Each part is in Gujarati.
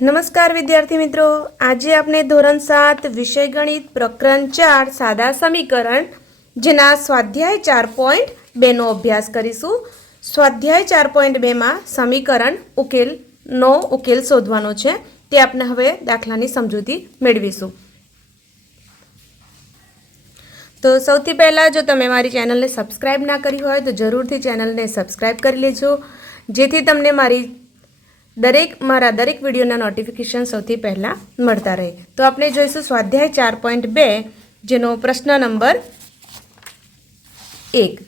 નમસ્કાર વિદ્યાર્થી મિત્રો, આજે આપણે ધોરણ 7 વિષય ગણિત પ્રકરણ 4 સાદા સમીકરણ જેના સ્વાધ્યાય 4.2નો અભ્યાસ કરીશું। સ્વાધ્યાય 4.2માં સમીકરણ ઉકેલનો ઉકેલ શોધવાનો છે, તે આપણે હવે દાખલાની સમજૂતી મેળવીશું। તો સૌથી પહેલાં જો તમે મારી ચેનલને સબસ્ક્રાઈબ ના કરી હોય તો જરૂરથી ચેનલને સબસ્ક્રાઈબ કરી લેજો, જેથી તમને મારા દરેક વિડીયોના નોટિફિકેશન સૌથી પહેલાં મળતા રહે। તો આપણે જોઈશું સ્વાધ્યાય 4.2 જેનો પ્રશ્ન નંબર 1,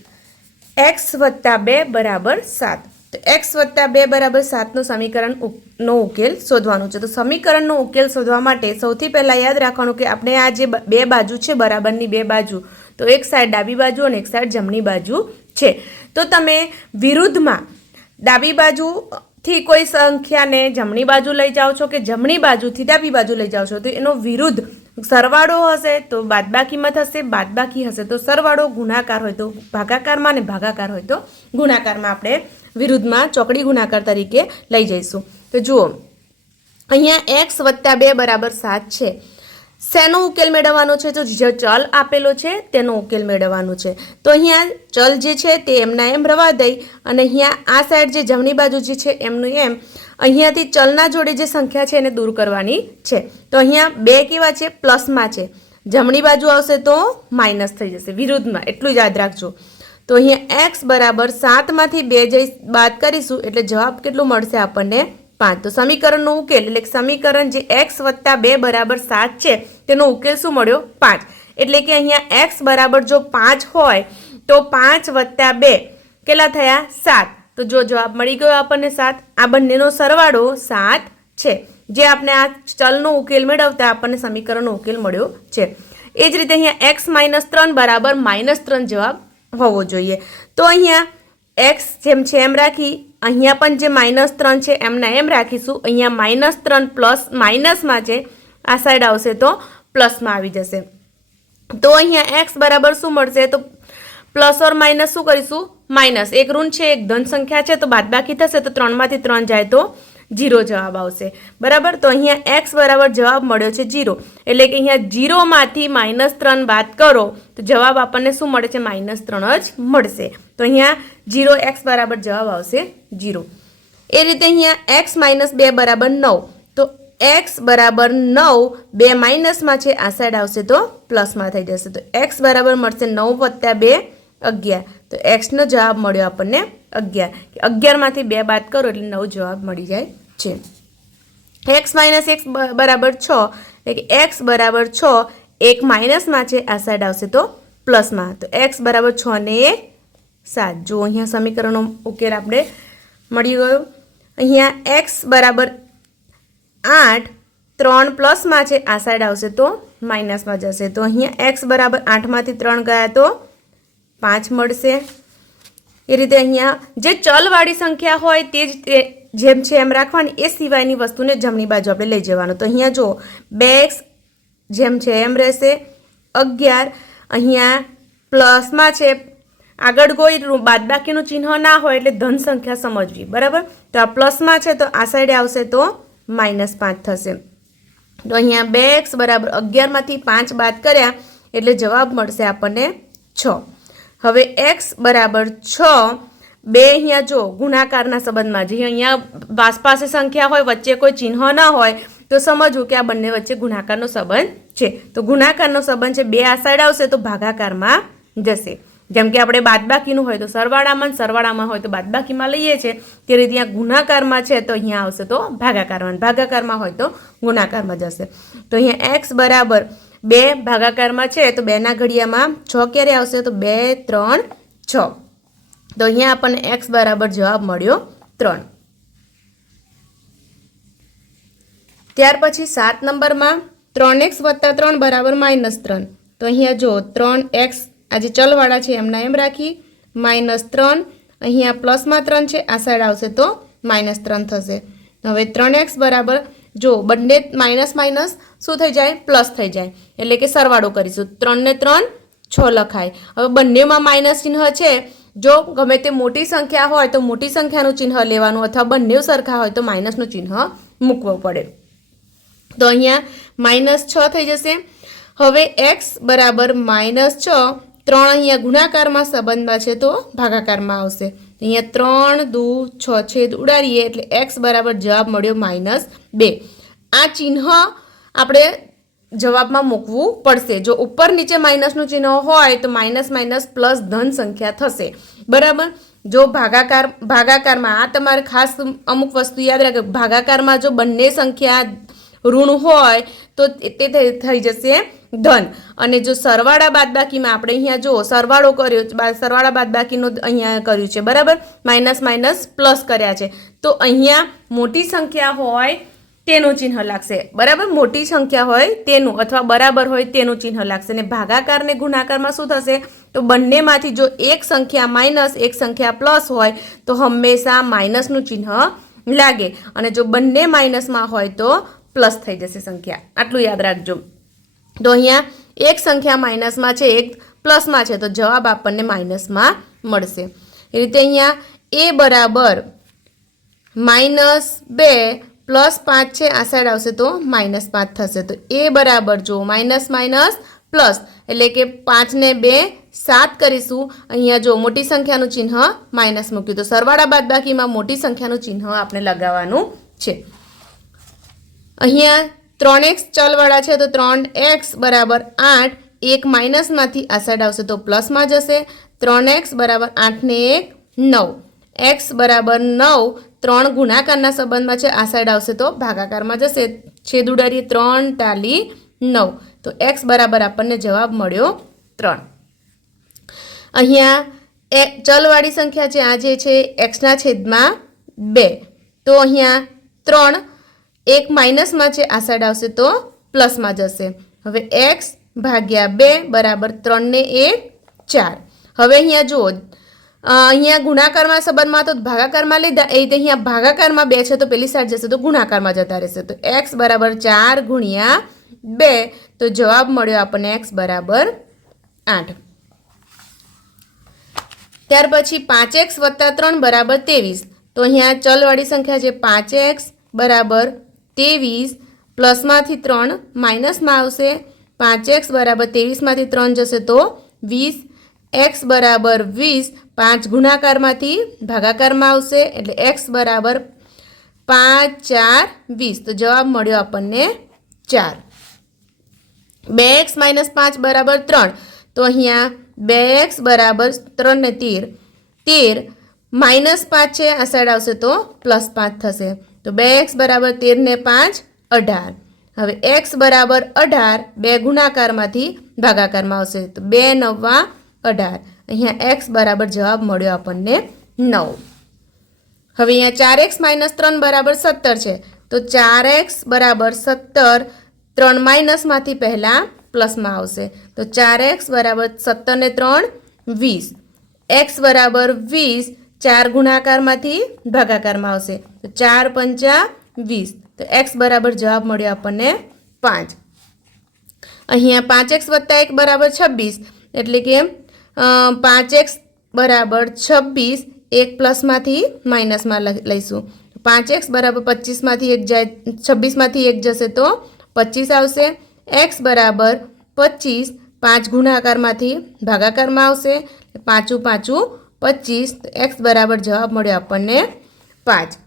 x + 2 = 7। તો x + 2 = 7નું સમીકરણનો ઉકેલ શોધવાનું છે। તો સમીકરણનો ઉકેલ શોધવા માટે સૌથી પહેલાં યાદ રાખવાનું કે આપણે આ જે બે બાજુ છે, બરાબરની બે બાજુ, તો એક સાઈડ ડાબી બાજુ અને એક સાઈડ જમણી બાજુ છે। તો તમે વિરુદ્ધમાં ડાબી બાજુથી કોઈ સંખ્યાને જમણી બાજુ લઈ જાઓ છો કે જમણી બાજુથી ડાબી બાજુ લઈ જાઓ છો, તો એનો વિરુદ્ધ સરવાળો હશે તો બાદબાકીમાં થશે, બાદબાકી હશે તો સરવાળો, ગુણાકાર હોય તો ભાગાકારમાં અને ભાગાકાર હોય તો ગુણાકારમાં આપણે વિરુદ્ધમાં ચોકડી ગુણાકાર તરીકે લઈ જઈશું। તો જુઓ, અહીંયા x + 2 = 7 છે। શેનો ઉકેલ મેળવવાનો છે? તો જે ચલ આપેલો છે તેનો ઉકેલ મેળવવાનો છે। તો અહીંયા ચલ જે છે તે એમના એમ રવા દઈ અને અહીંયા આ સાઈડ જે જમણી બાજુ જે છે એમનું એમ, અહીંયાથી ચલના જોડે જે સંખ્યા છે એને દૂર કરવાની છે। તો અહીંયા બે કેવા છે? પ્લસમાં છે, જમણી બાજુ આવશે તો માઇનસ થઈ જશે વિરુદ્ધમાં, એટલું જ યાદ રાખજો। તો અહીંયા x = 7માંથી 2 બાદ કરીશું એટલે જવાબ કેટલું મળશે આપણને? 5। તો સમીકરણનો ઉકેલ એટલે સમીકરણ જે x + 2 = 7 છે તેનો ઉકેલ શું મળ્યો? 5। એટલે કે અહીંયા x બરાબર જો 5 હોય તો 5 + 2 કેટલા થયા? 7। તો જો જવાબ મળી ગયો આપણને 7। આ બંનેનો સરવાળો 7 છે, જે આપણે આ ચલનો ઉકેલ મેળવતા આપણને સમીકરણનો ઉકેલ મળ્યો છે। એ જ રીતે અહીંયા x - 3 = -3 જવાબ હોવો જોઈએ। તો અહીંયા x જેમ છે એમ રાખી, અહીંયા પણ જે -3 છે એમના એમ રાખીશું। અહીંયા -3 પ્લસ માઇનસમાં છે, આ સાઈડ આવશે તો પ્લસમાં આવી જશે। તો અહીંયા x બરાબર શું મળશે? તો પ્લસ ઓર માઇનસ શું કરીશું? માઇનસ, એક ઋણ છે એક ધન સંખ્યા છે તો બાદબાકી થશે, તો 3માંથી 3 જાય તો 0 જવાબ આવશે, બરાબર। તો અહીંયા x બરાબર જવાબ મળ્યો છે 0, એટલે કે અહીંયા 0માંથી -3 બાદ કરો તો જવાબ આપણને શું મળે છે? -3 જ મળશે। તો અહીંયા 0x બરાબર જવાબ આવશે 0। એ રીતે અહીંયા x - 2 = 9, તો x બરાબર 9, 2 માઇનસમાં છે, આ સાઈડ આવશે તો પ્લસમાં થઈ જશે। તો x બરાબર મળશે 9 + 2 11। તો xનો જવાબ મળ્યો આપણને 11, 11માંથી 2 બાદ કરો એટલે 9 જવાબ મળી જાય છે। x - 1 = 6, એટલે કે x બરાબર 6, 1 માઇનસમાં છે, આ સાઈડ આવશે તો પ્લસમાં। તો x બરાબર 6 ને 7। જો અહીંયા સમીકરણનો ઉકેલ આપણે મળી ગયો। અહીંયા x બરાબર 8, 3 પ્લસમાં છે, આ સાઈડ આવશે તો માઇનસમાં જશે। તો અહીંયા x બરાબર 8માંથી 3 ગયા તો 5 મળશે। એ રીતે અહીંયા જે ચલવાળી સંખ્યા હોય તે જ જેમ છે એમ રાખવાની, એ સિવાયની વસ્તુને જમણી બાજુ આપણે લઈ જવાનું। તો અહીંયા જો 2x જેમ છે એમ રહેશે, 11 અહીંયા પ્લસમાં છે, આગળ કોઈ બાદબાકીનું ચિહ્ન ના હોય એટલે ધન સંખ્યા સમજવી, બરાબર। તો આ પ્લસમાં છે તો આ સાઈડે આવશે તો -5 થશે। તો અહીંયા 2x બરાબર 11માંથી 5 બાદ કર્યા એટલે જવાબ મળશે આપણને 6। હવે x બરાબર 6, 2 અહીંયા જો ગુણાકારના સંબંધમાં, જે અહીંયા આસપાસ સંખ્યા હોય વચ્ચે કોઈ ચિહ્ન ના હોય તો સમજવું કે આ બંને વચ્ચે ગુણાકારનો સંબંધ છે। તો ગુણાકારનો સંબંધ છે, 2 આ સાઈડ આવશે તો ભાગાકારમાં જશે। જેમ કે આપણે બાદબાકીનું હોય તો સરવાળામાં, સરવાળામાં હોય તો બાદબાકીમાં લઈએ છીએ, તે રીતે અહીંયા ગુણાકારમાં છે તો અહીંયા આવશે તો ભાગાકારમાં, ભાગાકારમાં હોય તો ગુણાકારમાં જશે। તો અહીંયા x બરાબર 2 ભાગાકારમાં છે તો 2ના ઘડિયામાં 6 ક્યારે આવશે? તો 2, 3, 6। તો અહીંયા આપણને x બરાબર જવાબ મળ્યો 3। ત્યાર પછી 7 નંબરમાં 3x + 3 = -3। તો અહીંયા જો 3x આ જે ચલવાળા છે એમના એમ રાખી, -3, અહીંયા પ્લસમાં 3 છે, આ સાઈડ આવશે તો -3 થશે। હવે 3x બરાબર જો બંને માઇનસ માઇનસ શું થઈ જાય? પ્લસ થઈ જાય, એટલે કે સરવાળો કરીશું। 3 ને 3 6 લખાય। હવે બંનેમાં માઇનસ ચિહ્ન છે, જો ગમે તે મોટી સંખ્યા હોય તો મોટી સંખ્યાનું ચિહ્ન લેવાનું, અથવા બંને સરખા હોય તો માઇનસનું ચિહ્ન મૂકવો પડે. તો અહીંયા -6 થઈ જશે. હવે x બરાબર -6, 3 અહીંયા ગુણાકારમાં સંબંધમાં છે તો ભાગાકારમાં આવશે. અહીંયા 3 દુ 6 છેદ ઉડાડીએ એટલે x બરાબર જવાબ મળ્યો -2. આ ચિહ્ન આપણે જવાબમાં મૂકવું પડશે. જો ઉપર નીચે માઇનસનું ચિહ્ન હોય તો માઇનસ માઇનસ પ્લસ ધન સંખ્યા થશે. બરાબર. જો ભાગાકારમાં આ તમારે ખાસ અમુક વસ્તુ યાદ રાખે, ભાગાકારમાં જો બંને સંખ્યા ઋણ હોય તો તે થઈ જશે ધન. અને જો સરવાળા બાદબાકીમાં આપણે અહીંયા જો સરવાળો કર્યો, સરવાળા બાદબાકીનો અહીંયા કર્યું છે. બરાબર. માઇનસ માઇનસ પ્લસ કર્યા છે તો અહીંયા મોટી સંખ્યા હોય તેનું ચિહ્ન લાગશે. બરાબર. મોટી સંખ્યા હોય તેનું અથવા બરાબર હોય તેનું ચિહ્ન લાગશે. અને ભાગાકાર ને ગુણાકારમાં શું થશે તો બંનેમાંથી જો એક સંખ્યા માઇનસ એક સંખ્યા પ્લસ હોય તો હંમેશા માઇનસનું ચિહ્ન લાગે, અને જો બંને માઇનસમાં હોય તો પ્લસ થઈ જશે સંખ્યા. આટલું યાદ રાખજો. તો અહીંયા એક સંખ્યા માઇનસમાં છે, એક પ્લસમાં છે, તો જવાબ આપણને માઇનસમાં મળશે. એ રીતે અહીંયા a બરાબર -2 પ્લસ 5 છે, આ સાઈડ આવશે તો -5 થશે. તો a બરાબર જો માઇનસ માઇનસ પ્લસ એટલે કે 5 ને 2 7 કરીશું. અહીંયા જો મોટી સંખ્યાનું ચિહ્ન માઇનસ મૂક્યું તો સરવાળા બાદબાકીમાં મોટી સંખ્યાનું ચિહ્ન આપણે લગાવવાનું છે. અહીંયા 3x ચલવાળા છે તો 3x બરાબર 8, એક માઇનસમાંથી આ સાઈડ આવશે તો પ્લસમાં જશે. 3x બરાબર 8 ને 1 9, x બરાબર 9, 3 ગુણાકારના સંબંધમાં છે, આ સાઈડ આવશે તો ભાગાકારમાં જશે. છેદ ઉડાડીએ 3 ટાલી 9, તો x બરાબર આપણને જવાબ મળ્યો 3. અહીંયા ચલવાળી સંખ્યા છે, આ જે છે xના છેદમાં 2, તો અહીંયા 3 એક માઇનસમાં છે, આ સાઈડ આવશે તો પ્લસમાં જશે. હવે x ભાગ્યા 2 બરાબર 3 ને 1 4. હવે અહીંયા જુઓ, અહીંયા ગુણાકારમાં સંબંધમાં તો ભાગાકારમાં લીધા, એ રીતે અહીંયા ભાગાકારમાં 2 છે તો પેલી સાઈડ જશે તો ગુણાકારમાં જતા રહેશે. તો x બરાબર 4 ગુણ્યા 2, તો જવાબ મળ્યો આપણને x બરાબર 8. ત્યાર પછી 5x વત્તા 3 બરાબર 23. તો અહીંયા ચલવાળી સંખ્યા છે 5x બરાબર 23, પ્લસમાંથી 3 માઇનસમાં આવશે. 5x બરાબર 23માંથી 3 જશે તો 20, x બરાબર 20, 5 ગુણાકારમાંથી ભાગાકારમાં આવશે એટલે x બરાબર 5 4 20, તો જવાબ મળ્યો આપણને 4. 2x - 5 બરાબર 3. તો અહીંયા 2x બરાબર 3 ને 13, -5 છે, આ સાઈડ આવશે તો +5 થશે. તો 2x બરાબર 13 ને 5 18. હવે x બરાબર 18, 2 ગુણાકારમાંથી ભાગાકારમાં આવશે તો 2 9 18. અહીંયા x બરાબર જવાબ મળ્યો આપણને 9. હવે અહીંયા 4x - 3 બરાબર 17 છે, તો 4x બરાબર 17, 3 માઇનસમાંથી પહેલાં પ્લસમાં આવશે. તો 4x બરાબર 17 ને 3 20, x બરાબર 20, 4 ગુણાકારમાંથી ભાગાકારમાં આવશે તો 4 5 20, તો x બરાબર જવાબ મળ્યો આપણને 5. અહીંયા 5x વત્તા 1 બરાબર 26, એટલે કે 5x બરાબર 26, 1 પ્લસમાંથી માઇનસમાં લઈશું. 5x બરાબર 25માંથી 1 જાય, 26માંથી 1 જશે તો 25 આવશે. x બરાબર 25, 5 ગુણાકારમાંથી ભાગાકારમાં આવશે, 5 5 25, તો x બરાબર જવાબ મળ્યો આપણને 5.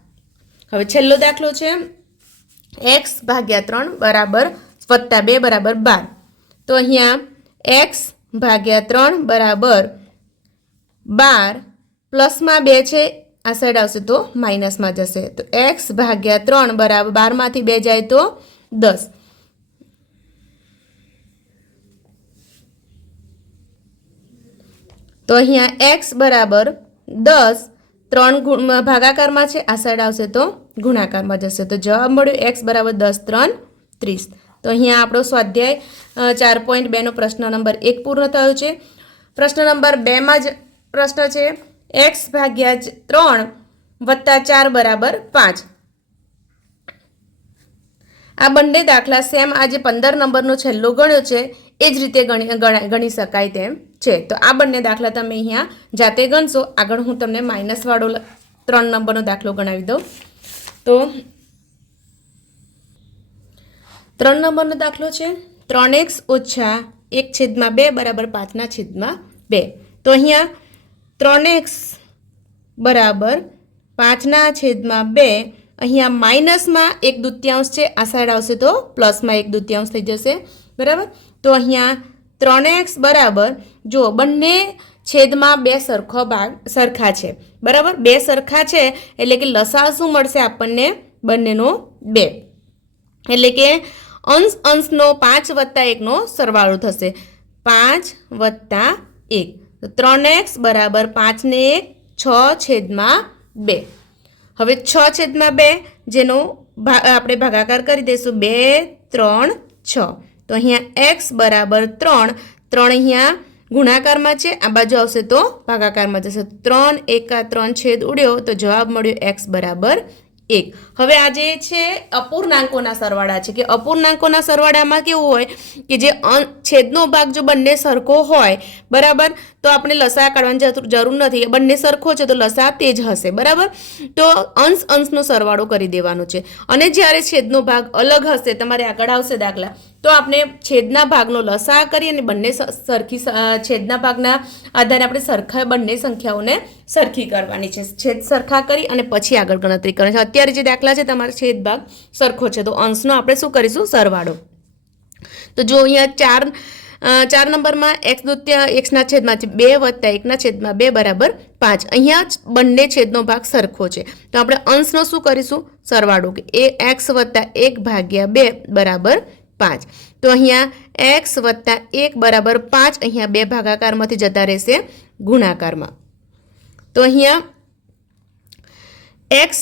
હવે છેલ્લો દાખલો છે x ભાગ્યા 3 બરાબર વત્તા 2 બરાબર 12. તો અહીંયા x ભાગ્યા 3 બરાબર 12, પ્લસમાં 2 છે, આ સાઈડ આવશે તો માઇનસમાં જશે. તો x ભાગ્યા 3 બરાબર 12માંથી 2 જાય તો 10. તો અહીંયા x બરાબર 10, 3 ભાગાકારમાં છે, આ સાઈડ આવશે તો ગુણાકારમાં જશે. તો જવાબ મળ્યો x બરાબર 10 3 30. તો અહીંયા આપણો સ્વાધ્યાય 4.2 નો પ્રશ્ન નંબર 1 પૂર્ણ થયો છે. પ્રશ્ન નંબર 2માં જ પ્રશ્ન છે x ભાગ્યા 3 વત્તા 4 બરાબર 5. આ બંને દાખલા સેમ આજે 15 નંબરનો છેલ્લો ગણ્યો છે એ જ રીતે ગણી શકાય તેમ છે. તો આ બંને દાખલા તમે અહીંયા જાતે ગણશો. આગળ હું તમને -વાળો 3 નંબરનો દાખલો ગણાવી દઉં. તો 3 નંબરનો દાખલો છે 3x ઓછા 1/2 બરાબર 5/2. તો અહીંયા 3x બરાબર 5/2. અહીંયા માઇનસમાં 1/2 છે, આ સાઈડ આવશે તો પ્લસમાં 1/2 થઈ જશે. બરાબર. તો અહીંયા 3x બરાબર, જો બંને છેદમાં 2 સરખા છે. બરાબર. 2 સરખા છે એટલે કે લસાઅ શું મળશે આપણને? બંનેનો 2. એટલે કે અંશનો 5 વત્તા 1નો સરવાળો થશે. 5 વત્તા 1. તો 3x બરાબર 5 ને 1 6/2. હવે 6/2 જેનો આપણે ભાગાકાર કરી દઈશું 2 3 6. તો અહીંયા x બરાબર 3. 3 અહીંયા ગુણાકારમાં છે, આ બાજુ આવશે તો ભાગાકારમાં જશે. 3 1 3 છેદ ઉડ્યો તો જવાબ મળ્યો x બરાબર 1. હવે આ જે છે અપૂર્ણાંકોના સરવાળા છે કે અપૂર્ણાંકોના સરવાળામાં કેવું હોય કે જે છેદનો ભાગ જો બંને સરખો હોય, બરાબર, તો આપણે લસા કાઢવાની જરૂર નથી. બંને સરખો છે તો લસા તે જ હશે. બરાબર. તો અંશનો સરવાળો કરી દેવાનો છે. અને જ્યારે છેદનો ભાગ અલગ હશે, તમારે આગળ આવશે દાખલા, તો આપણે છેદના ભાગનો લસા કરી અને બંને સરખી છેદના ભાગના આધારે આપણે બંને સંખ્યાઓને સરખી કરવાની છે. છેદ સરખા કરી અને પછી આગળ ગણતરી કરવાની છે. અત્યારે જે દાખલા છે તમારો છેદ ભાગ સરખો છે તો અંશનો આપણે શું કરીશું? સરવાળો. તો જો અહીંયા 4 નંબરમાં xના છેદમાં 2 વત્તા 1ના છેદમાં 2 બરાબર 5. અહીંયા બંને છેદનો ભાગ સરખો છે તો આપણે અંશનો શું કરીશું? સરવાળો. કે x વત્તા 1/2 બરાબર 5. તો અહીંયા x વત્તા 1 બરાબર 5. અહીંયા 2 ભાગાકારમાંથી જતા રહેશે ગુણાકારમાં. તો અહીંયા x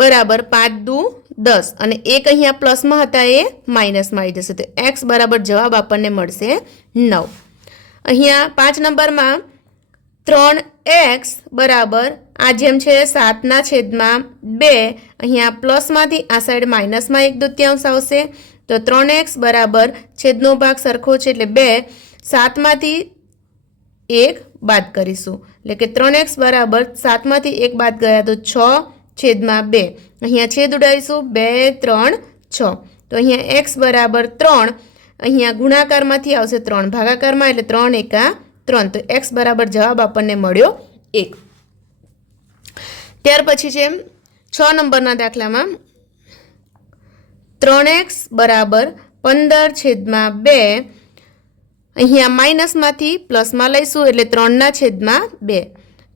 બરાબર 5 દુ 10 અને 1 અહીંયા પ્લસમાં હતા એ માઇનસમાં આવી જશે. તો x બરાબર જવાબ આપણને મળશે 9. અહીંયા 5 નંબરમાં 3x બરાબર આ જેમ છે 7/2. અહીંયા પ્લસમાંથી આ સાઈડ માઇનસમાં 1/2 આવશે. તો 3x બરાબર છેદનો ભાગ સરખો છે એટલે 2, 7માંથી 1 બાદ કરીશું. એટલે કે 3x બરાબર 7માંથી 1 બાદ ગયા તો 6/2. અહીંયા છેદ ઉડાડીશું 2 3 6. તો અહીંયા x બરાબર 3. અહીંયા ગુણાકારમાંથી આવશે 3 ભાગાકારમાં એટલે 3 1 3. તો x બરાબર જવાબ આપણને મળ્યો 1. ત્યાર પછી છે 6 નંબરના દાખલામાં 3x બરાબર 15/2. અહીંયા માઇનસમાંથી પ્લસમાં લઈશું એટલે 3/2.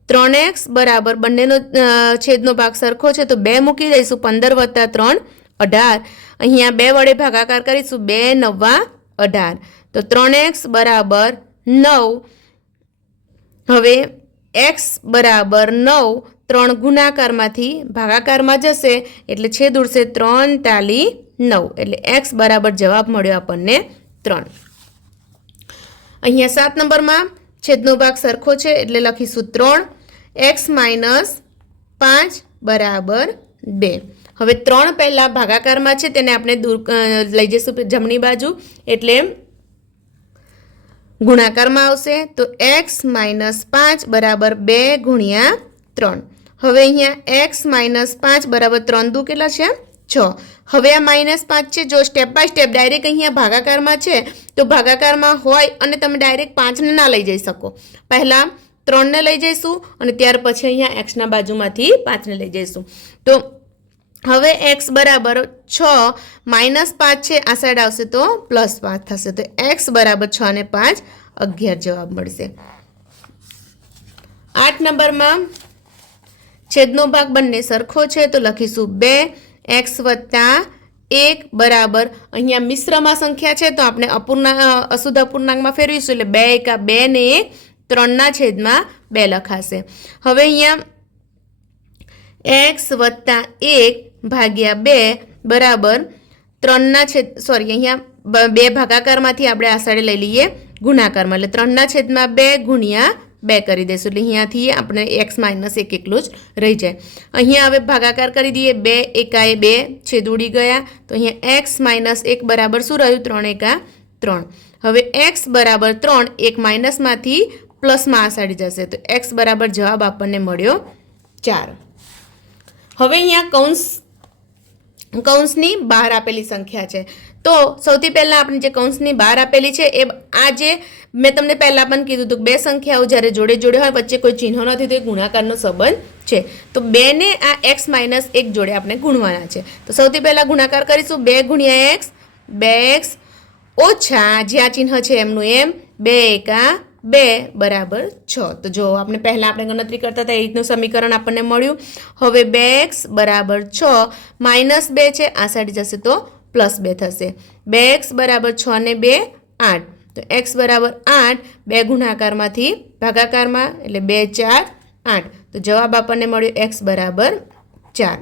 3x બરાબર બંનેનો છેદનો ભાગ સરખો છે તો 2 મૂકી દઈશું. 15 વત્તા 3 18. અહીંયા 2 વડે ભાગાકાર કરીશું. 2 9 18. તો 3x બરાબર 9. હવે x બરાબર 9. 3 ગુણાકારમાંથી ભાગાકારમાં જશે એટલે છેદ ઉડશે 3 તાલી 9. એટલે x બરાબર જવાબ મળ્યો આપણને 3. અહીંયા 7 નંબરમાં છેદનો ભાગ સરખો છે એટલે લખીશું 3. x માઇનસ 5 બરાબર 2. હવે 3 પહેલાં ભાગાકારમાં છે તેને આપણે લઈ જઈશું જમણી બાજુ એટલે ગુણાકારમાં આવશે. તો x માઇનસ 5 બરાબર 2 ગુણ્યા 3. હવે અહીંયા x માઇનસ 5 બરાબર 3 દુ કેટલા છે? 6. હવે આ -5 છે. જો સ્ટેપ બાય સ્ટેપ ડાયરેક્ટ અહીંયા ભાગાકારમાં છે તો ભાગાકારમાં હોય અને તમે ડાયરેક્ટ 5ને ના લઈ જઈ શકો. પહેલાં 3ને લઈ જઈશું અને ત્યાર પછી અહીંયા xના બાજુમાંથી 5ને લઈ જઈશું. તો હવે x બરાબર 6 -5 છે, આ સાઈડ આવશે તો +5 થશે. તો x બરાબર 6 અને 5 11 જવાબ મળશે. 8 નંબરમાં છેદનો ભાગ બંને સરખો છે તો લખીશું 2x વત્તા 1 બરાબર અહીંયા મિશ્રમાં સંખ્યા છે તો આપણે અશુદ્ધ અપૂર્ણાંકમાં ફેરવીશું એટલે 2 1 2 ને 3/2 લખાશે. હવે અહીંયા x વત્તા 1 ભાગ્યા 2 બરાબર અહીંયા 2 ભાગાકારમાંથી આપણે આ સાઈડે લઈ લઈએ ગુણાકારમાં એટલે 3/2 ગુણ્યા 2 કરી દઈશું. એટલે અહીંયાથી આપણે x માઇનસ 1 એકલું જ રહી જાય. અહીંયા હવે ભાગાકાર કરી દઈએ. 2 1 2 છેદ ઉડી ગયા. તો અહીંયા x માઇનસ 1 બરાબર શું રહ્યું? 3 1 3. હવે x બરાબર 3 1 માઇનસમાંથી પ્લસમાં આ સાઈડ જશે તો x બરાબર જવાબ આપણને મળ્યો 4. હવે અહીંયા કૌંસ કૌંસની બહાર આપેલી સંખ્યા છે. તો સૌથી પહેલાં આપણે જે કૌંસની બહાર આપેલી છે એ આ જે મેં તમને પહેલાં પણ કીધું હતું, બે સંખ્યાઓ જ્યારે જોડે જોડે હોય, વચ્ચે કોઈ ચિહ્ન નથી, તો એ ગુણાકારનો સંબંધ છે. તો 2 ને આ x - 1 જોડે આપણે ગુણવાના છે. તો સૌથી પહેલાં ગુણાકાર કરીશું. 2 × x, 2x ઓછા જે આ ચિહ્ન છે એમનું એમ, 2 × 2 બરાબર 6. તો જો આપણે પહેલાં આપણે ગણતરી કરતા હતા એ રીતનું સમીકરણ આપણને મળ્યું. હવે 2x બરાબર 6 -2 છે, આ સાઈડ જશે તો +2 થશે. 2x બરાબર 6 ને 2 8. તો x બરાબર 8, 2 ગુણાકારમાંથી ભાગાકારમાં એટલે 2 4 8. તો જવાબ આપણને મળ્યો x બરાબર 4.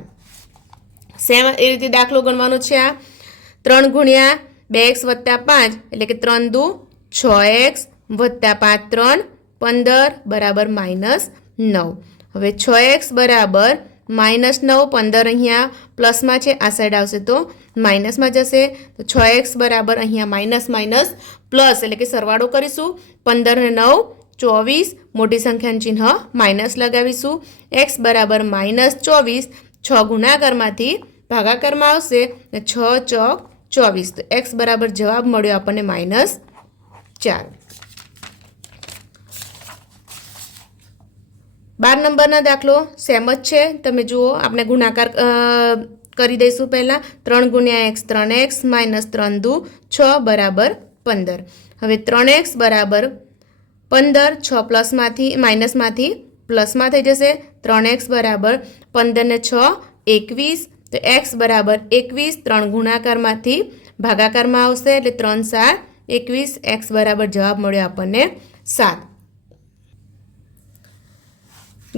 સેમ એ રીતે દાખલો ગણવાનો છે. આ 3 × 2x + 5 એટલે કે 3 દુ 6x + 5 3 15 બરાબર -9. હવે 6x બરાબર -9, 15 અહીંયા પ્લસમાં છે, આ સાઈડ આવશે તો માઇનસમાં જશે. તો 6x બરાબર અહીંયા માઇનસ પ્લસ એટલે કે સરવાળો કરીશું. 15 ને 9 24, મોટી સંખ્યાનું ચિહ્ન માઇનસ લગાવીશું. x બરાબર -24, 6 ગુણાકારમાંથી ભાગાકારમાં આવશે ને 6 ચોક 24. તો x બરાબર જવાબ મળ્યો આપણને -4. 12 નંબરના દાખલો સેમ જ છે. તમે જુઓ, આપણે ગુણાકાર કરી દઈશું. પહેલાં 3 × x 3x -3 દુ 6 બરાબર 15. હવે 3x બરાબર 15, 6 પ્લસમાંથી માઇનસમાંથી પ્લસમાં થઈ જશે. 3x બરાબર 15 ને 6 21. તો x બરાબર 21, 3 ગુણાકારમાંથી ભાગાકારમાં આવશે એટલે 3 7 21. x બરાબર જવાબ મળ્યો આપણને 7.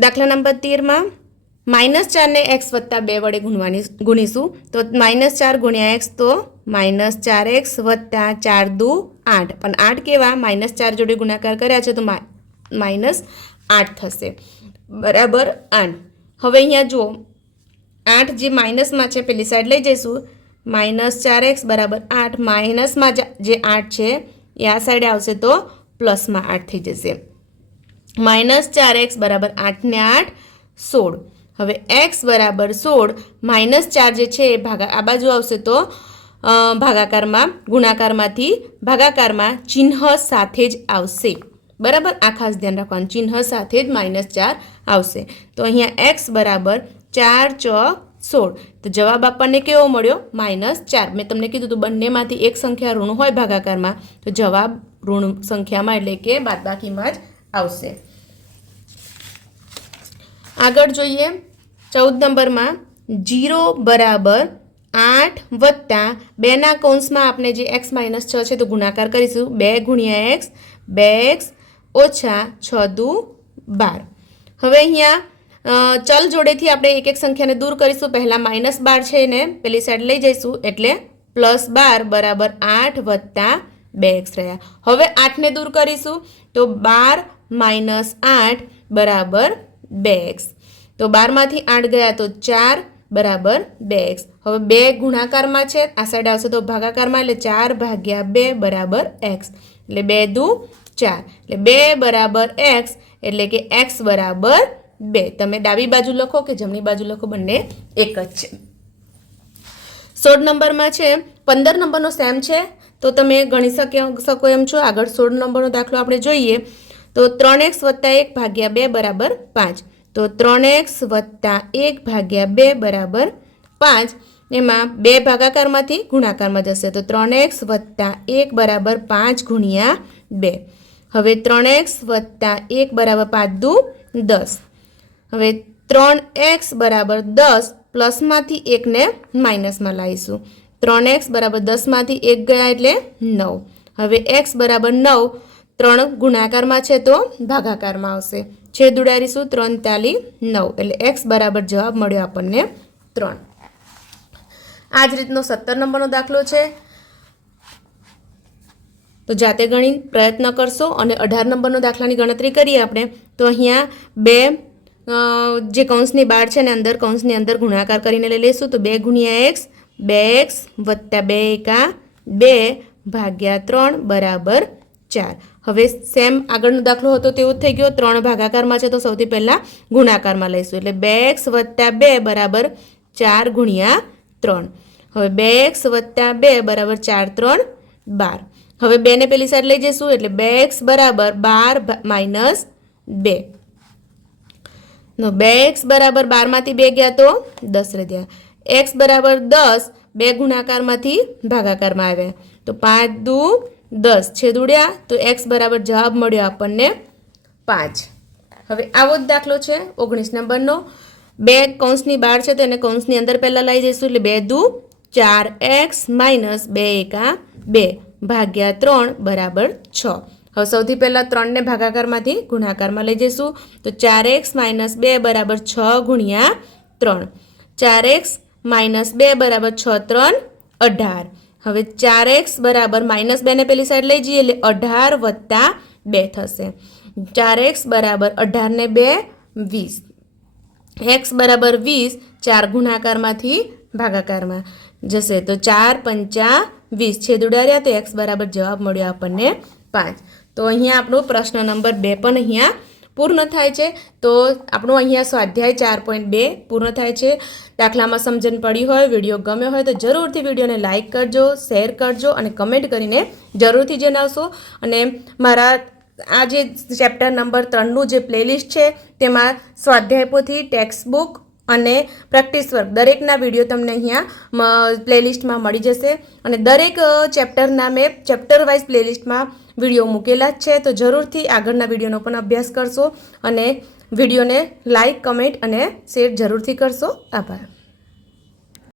દાખલા નંબર 13માં -4 ને x + 2 વડે ગુણીશું. તો -4 × x તો -4x + 4 દુ 8. પણ 8 કેવા? -4 જોડે ગુણાકાર કર્યા છે તો -8 થશે બરાબર 8. હવે અહીંયા જુઓ, 8 જે માઇનસમાં છે પેલી સાઈડ લઈ જઈશું. -4x બરાબર 8, માઇનસમાં જે 8 છે એ આ સાઈડે આવશે તો પ્લસમાં 8 થઈ જશે. -4x બરાબર 8 ને 8 16. હવે x બરાબર 16, -4 જે છે એ આ બાજુ આવશે તો ભાગાકારમાં ગુણાકારમાંથી ભાગાકારમાં ચિહ્ન સાથે જ આવશે બરાબર. આ ખાસ ધ્યાન રાખવાનું, ચિહ્ન સાથે જ -4 આવશે. તો અહીંયા x બરાબર 4 ચોક 16. તો જવાબ આપણને કેવો મળ્યો? -4. મેં તમને કીધું હતું બંનેમાંથી એક સંખ્યા ઋણ હોય ભાગાકારમાં તો જવાબ ઋણ સંખ્યામાં એટલે કે બાદબાકીમાં જ આવશે. આગળ જોઈએ 14 નંબરમાં 0 બરાબર 8 વત્તા 2 ના કૌંસમાં આપણે જે x - 6 છે તો ગુણાકાર કરીશું. 2 × x, 2x ઓછા 6 દુ 12. હવે અહીંયા ચલ જોડેથી આપણે એક એક સંખ્યાને દૂર કરીશું. પહેલાં -12 છે ને પેલી સાઈડ લઈ જઈશું એટલે +12 બરાબર 8 વત્તા 2x રહ્યા. હવે 8ને દૂર કરીશું તો 12 - 8 બરાબર 2x. તો 12માંથી 8 ગયા તો 4 બરાબર 2x. હવે 2 ગુણાકારમાં છે, આ સાઈડ આવશે તો ભાગાકારમાં એટલે 4/2 બરાબર x. એટલે 2 દુ 4 એટલે 2 બરાબર x એટલે કે x બરાબર 2. તમે ડાબી બાજુ લખો કે જમણી બાજુ લખો, બંને એક જ છે. 16 નંબરમાં છે, 15 નંબરનો સેમ છે તો તમે ગણી શકો એમ છો. આગળ 16 નંબરનો દાખલો આપણે જોઈએ તો 3x + 1/2 બરાબર 5. તો 3x + 1/2 બરાબર 5. એમાં 2 ભાગાકારમાંથી ગુણાકારમાં જશે તો 3x + 1 બરાબર 5 × 2. હવે 3x + 1 બરાબર 5 દુ 10. હવે 3x બરાબર 10, પ્લસમાંથી 1ને માઇનસમાં લાવીશું. 3x બરાબર 10માંથી 1 ગયા એટલે 9. હવે x બરાબર 9, 3 ગુણાકારમાં છે તો ભાગાકારમાં આવશે. છેદ ઉડાડીશું 3 તાલી 9 એટલે x બરાબર જવાબ મળ્યો આપણને 3. આ જ રીતનો 17 નંબરનો દાખલો છે તો જાતે ગણી પ્રયત્ન કરશો. અને 18 નંબરનો દાખલાની ગણતરી કરીએ આપણે તો અહીંયા 2 જે કૌંસની બહાર છે ને અંદર કૌંસની અંદર ગુણાકાર કરીને લઈ લઈશું. તો 2 × x, 2x + 2 × 3 બરાબર 4. હવે સેમ આગળનો દાખલો હતો તેવો જ થઈ ગયો. 3 ભાગાકારમાં છે તો સૌથી પહેલાં ગુણાકારમાં લઈશું એટલે 2x + 2 બરાબર 4 × 3. હવે 2x વત્તા 2 બરાબર 4 3 12. હવે 2 ને પેલી સાઈડ લઈ જઈશું એટલે 2x બરાબર 12 માઇનસ 2. 2x બરાબર 12 માંથી 2 ગયા તો 10 રહ્યા. x બરાબર 10 2 ગુણાકારમાંથી ભાગાકારમાં આવ્યા તો 5 દુ 10 છેદ ઉડ્યા તો x બરાબર જવાબ મળ્યો આપણને 5. હવે આવો જ દાખલો છે 19 નંબરનો. 2 કૌંસની બહાર છે તો એને કૌંસની અંદર પહેલાં લઈ જઈશું એટલે 2 દુ 4x માઇનસ 2 એકા 2 ભાગ્યા 3 બરાબર 6. હવે સૌથી પહેલાં 3ને ભાગાકારમાંથી ગુણાકારમાં લઈ જઈશું તો 4x માઇનસ 2 બરાબર 6 ગુણ્યા 3. 4x માઇનસ 2 બરાબર 6 3 18. હવે 4x બરાબર માઇનસ 2 ને પેલી સાઈડ લઈ જઈએ એટલે 18 વત્તા 2 થશે. 4x બરાબર 18 ને 2 20. x બરાબર 20 4 ગુણાકારમાંથી ભાગાકારમાં જશે તો 4 પંચા 20 છેદ ઉડાડ્યા તો x બરાબર જવાબ મળ્યો આપણને 5. તો અહીંયા આપણો પ્રશ્ન નંબર 2 પણ અહીંયા પૂર્ણ થાય છે. તો આપણો અહીંયા સ્વાધ્યાય 4.2 પૂર્ણ થાય છે. દાખલામાં સમજણ પડી હોય, વિડીયો ગમ્યો હોય તો જરૂરથી વિડીયોને લાઇક કરજો, શેર કરજો અને કમેન્ટ કરીને જરૂરથી જણાવશો. અને મારા આ જે ચેપ્ટર નંબર 3નું જે પ્લેલિસ્ટ છે તેમાં સ્વાધ્યાય પોથી, ટેક્સ્ટ બુક અને પ્રેક્ટિસ વર્ક દરેકના વિડીયો તમને અહીંયા પ્લેલિસ્ટમાં મળી જશે. અને દરેક ચેપ્ટરના મેં ચેપ્ટર વાઇઝ પ્લેલિસ્ટમાં વિડીયો મૂકેલા જ છે. તો જરૂરથી આગળના વિડીયોનો પણ અભ્યાસ કરશો અને વિડીયોને લાઇક, કમેન્ટ અને શેર જરૂરથી કરશો. આભાર.